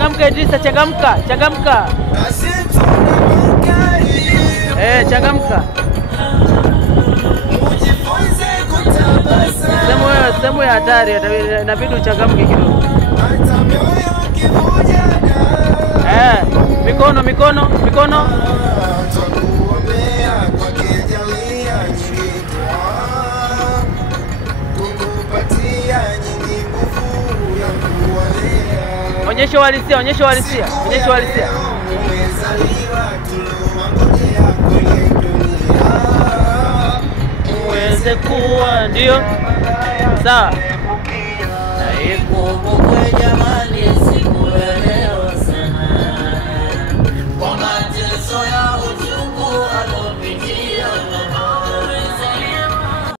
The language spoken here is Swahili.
Changamka Idrisa, changamka. Changamka. Changamka. Semu ya hatari, inabidi uchangamke kidogo. Mikono. Onyesha uhalisia. Uweze kuwa ndio. Sawa. Naikumbuke jamani.